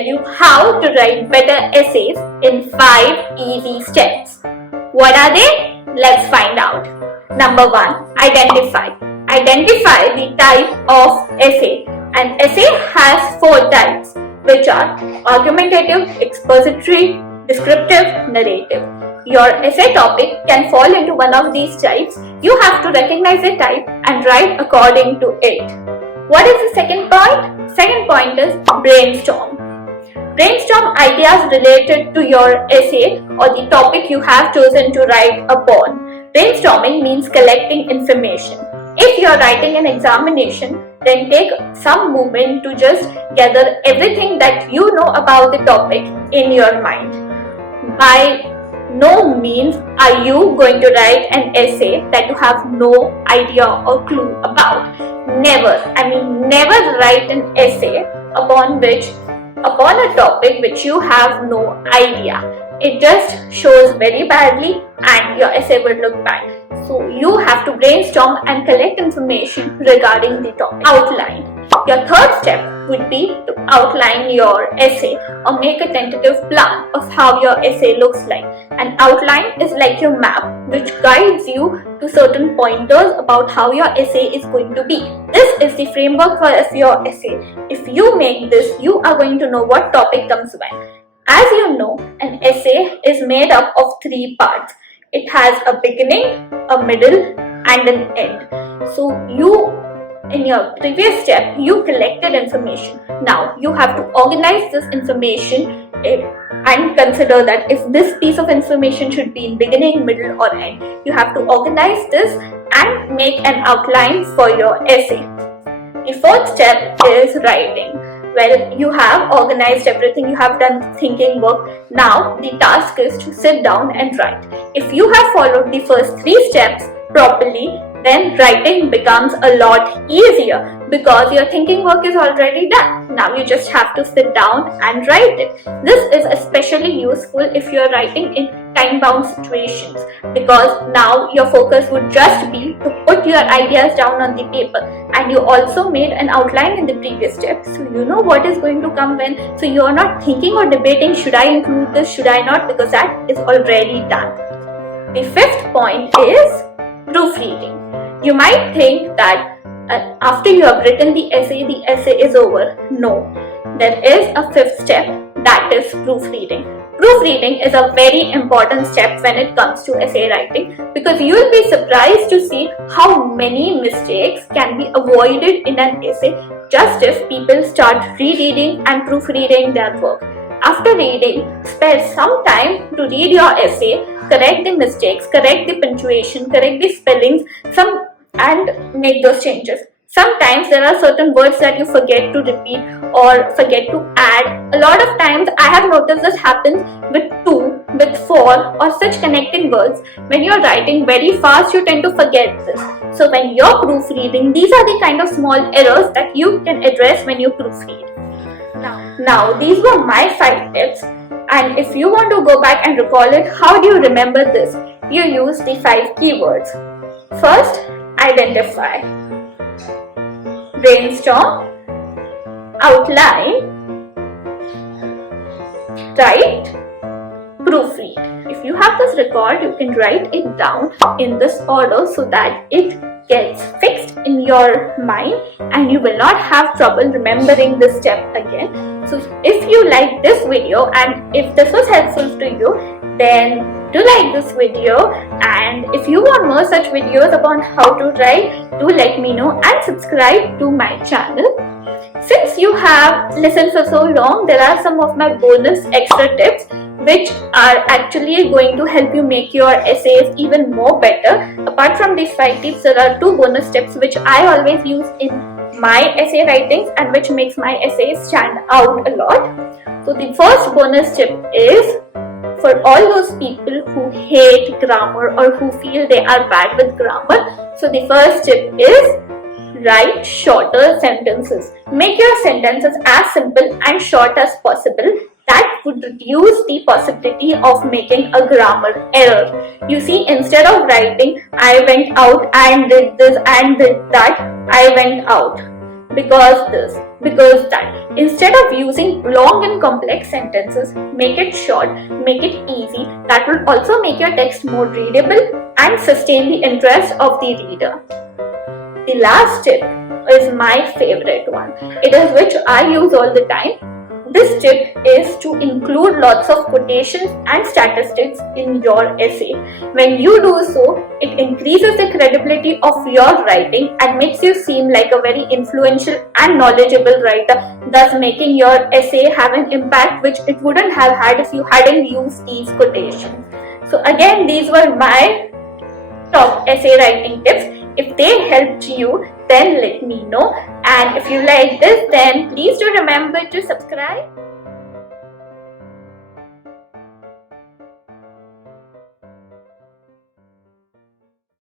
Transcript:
tell you how to write better essays in 5 easy steps. What are they? Let's find out. Number 1. Identify. Identify the type of essay. An essay has 4 types, which are argumentative, expository, descriptive, narrative. Your essay topic can fall into one of these types. You have to recognize the type and write according to it. What is the second point? Second point is brainstorm. Brainstorm ideas related to your essay or the topic you have chosen to write upon. Brainstorming means collecting information. If you are writing an examination, then take some moment to just gather everything that you know about the topic in your mind. By no means are you going to write an essay that you have no idea or clue about. Never write an essay upon a topic which you have no idea. It just shows very badly and your essay will look bad. So you have to brainstorm and collect information regarding the topic. Outline. Your third step would be to outline your essay or make a tentative plan of how your essay looks like. An outline is like your map which guides you to certain pointers about how your essay is going to be. This is the framework for your essay. If you make this, you are going to know what topic comes when. As you know, an essay is made up of 3 parts. It has a beginning, a middle, and an end. So in your previous step, you collected information. Now you have to organize this information and consider that if this piece of information should be in beginning, middle, or end. You have to organize this and make an outline for your essay. The fourth step is writing. Well, you have organized everything, you have done thinking work. Now the task is to sit down and write. If you have followed the first 3 steps properly, then writing becomes a lot easier because your thinking work is already done. Now you just have to sit down and write it. This is especially useful if you are writing in time-bound situations because now your focus would just be to put your ideas down on the paper, and you also made an outline in the previous step, so you know what is going to come when. So you are not thinking or debating, should I include this, should I not, because that is already done. The 5th point is proofreading. You might think that after you have written the essay is over. No, there is a 5th step, that is proofreading. Proofreading is a very important step when it comes to essay writing because you will be surprised to see how many mistakes can be avoided in an essay just if people start rereading and proofreading their work. After reading, spare some time to read your essay, correct the mistakes, correct the punctuation, correct the spellings, and make those changes. Sometimes there are certain words that you forget to repeat or forget to add. A lot of times I have noticed this happens with 2, with 4 or such connecting words. When you are writing very fast, you tend to forget this. So when you are proofreading, these are the kind of small errors that you can address when you proofread. Now these were my 5 tips, and if you want to go back and recall it, how do you remember this? You use the 5 keywords. First, identify, brainstorm, outline, write, proofread. If you have this record, you can write it down in this order so that it gets fixed in your mind and you will not have trouble remembering this step again. So if you like this video and if this was helpful to you, then do like this video, and if you want more such videos upon how to write, do let me know and subscribe to my channel. Since you have listened for so long, there are some of my bonus extra tips which are actually going to help you make your essays even more better. Apart from these 5 tips, there are 2 bonus tips which I always use in my essay writings and which makes my essays stand out a lot. So the first bonus tip is for all those people who hate grammar or who feel they are bad with grammar. So the first tip is write shorter sentences. Make your sentences as simple and short as possible. That would reduce the possibility of making a grammar error. You see, instead of writing, I went out and did this and did that, I went out because this. because that instead of using long and complex sentences, make it short, make it easy. That will also make your text more readable and sustain the interest of the reader. The last tip is my favorite one. It is which I use all the time. This tip is to include lots of quotations and statistics in your essay. When you do so, it increases the credibility of your writing and makes you seem like a very influential and knowledgeable writer, thus making your essay have an impact which it wouldn't have had if you hadn't used these quotations. So again, these were my top essay writing tips. If they helped you, then let me know. And if you like this, then please do remember to subscribe.